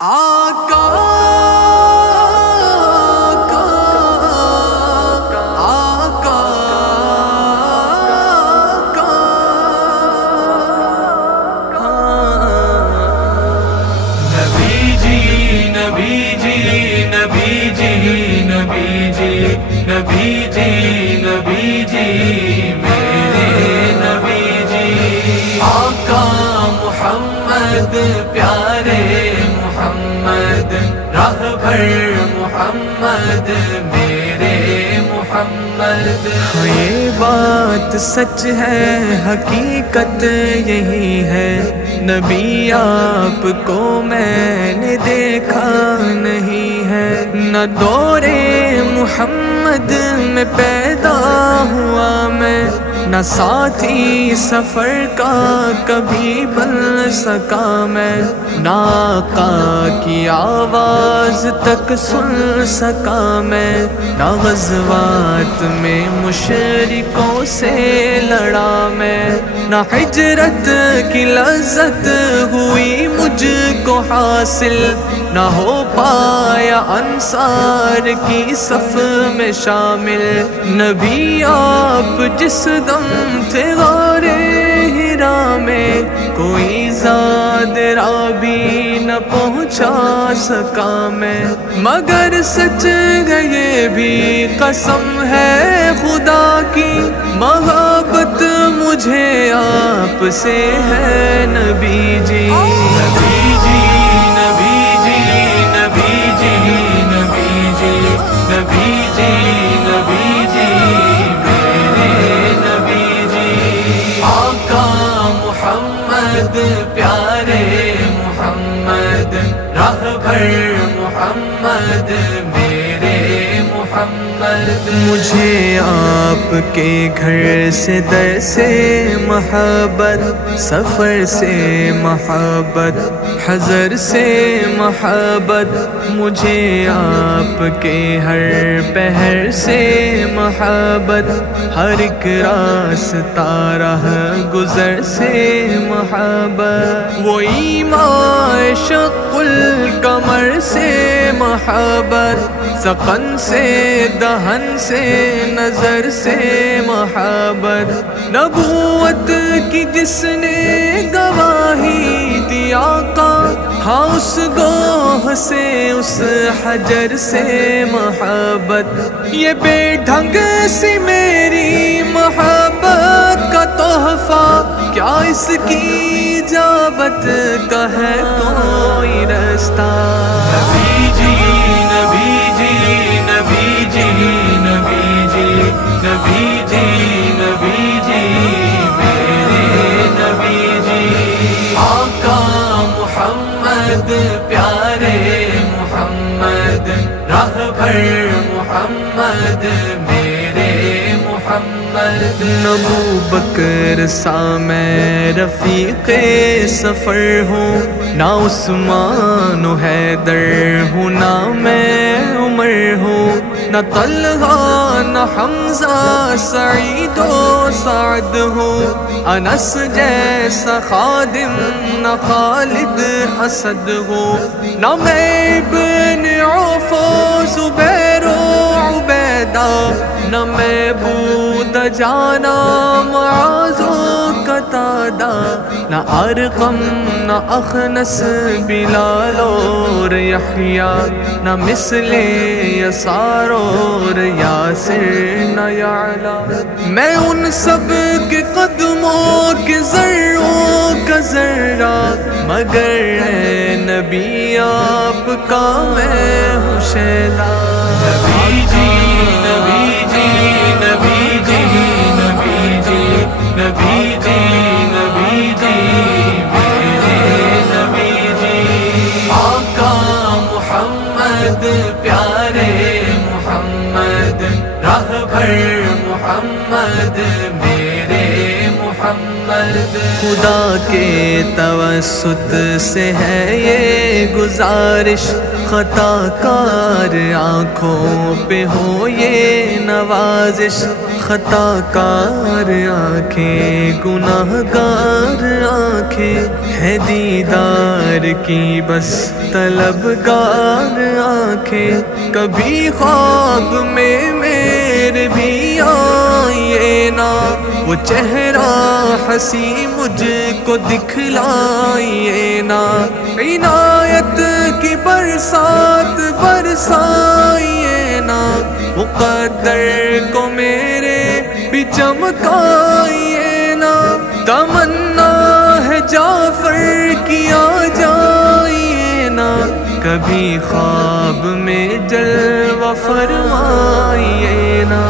آقا آقا نبی جی نبی جی نبی جی نبی جی نبی جی نبی جی میرے نبی جی آقا محمد پیارے محمد راہبر محمد میرے محمد. یہ بات سچ ہے حقیقت یہی ہے نبی آپ کو میں نے دیکھا نہیں ہے. نہ دورے محمد میں پیدا ہوا میں نہ ساتھی سفر کا کبھی بن سکا میں. نہ آقا کی آواز تک سن سکا میں. نہ غزوات میں مشرکوں سے لڑا میں. نہ ہجرت کی لذت ہوئی مجھ کو حاصل. نہ ہو پایا انصار کی صف میں شامل. نبی آپ جس دم تھے غار ہرا میں کوئی زاد راہ بھی نہ پہنچا سکا میں. مگر سچ گئے بھی قسم ہے خدا کی محبت مجھے آپ سے ہے نبی جی. نبی جی نبی جی نبی جی نبی جی نبی جی نبی جی میرے نبی جی آقا محمد پیارے محمد راہبر محمد میرے محمد. مجھے آپ کے گھر سے در سے محبت سفر سے محبت حضر سے محبت. مجھے آپ کے ہر پہر سے محبت ہر ایک راستہ راہ گزر سے محبت. وہ ایمان شق القمر سے محبت ذقن سے دہن سے نظر سے محبت. نبوت کی جس نے گواہی دی آقا ہاں اس گوہ سے اس حجر سے محبت. یہ بے ڈھنگ سی میری محبت کا تحفہ کیا اس کی اجابت کا ہے کوئی رستہ. نبی جی نبی جی نبی جی نبی جی نبی جی نبی جی میرے نبی جی آقا محمد پیارے محمد راہبر محمد میرے محمد. ابو بکر سا میں رفیق سفر ہوں نہ عثمان و حیدر ہوں نہ میں عمر ہوں. نہ طلحہ نہ حمزہ سعید و سعد ہوں. انس جیسا خادم نہ خالد اسد ہوں. نہ میں ابن عوف و زبیر و عبیدہ نہ میں بود جانا معاذ و قتادہ. نہ ارقم نہ اخنس بلال اور یحییٰ نہ مثل یسار اور یاسر نہ یعلا. میں ان سب کے قدموں کے ذروں کا ذرہ مگر اے نبی آپ کا میں ہوں شیدا. نبی جی نبی جی نبی جی نبی جی نبی جی نبی جی میرے نبی جی آقا محمد پیارے محمد راہبر محمد میرے محمد. فرد خدا کے توسط سے ہے یہ گزارش، خطا کار آنکھوں پہ ہو یہ نوازش، خطا کار آنکھیں گناہ گار آنکھیں ہے دیدار کی بس طلبگار آنکھیں، کبھی خواب میں میرے بھی آئیے نا، وہ چہرہ ہنسی مجھ کو دکھلائیے نا، عنایت کی برسات برسائیے نا، مقدر کو میرے بھی چمکائیے نا، تمنا ہے جعفر کی آ جائیے نا، کبھی خواب میں جلوہ فرمائیے نا۔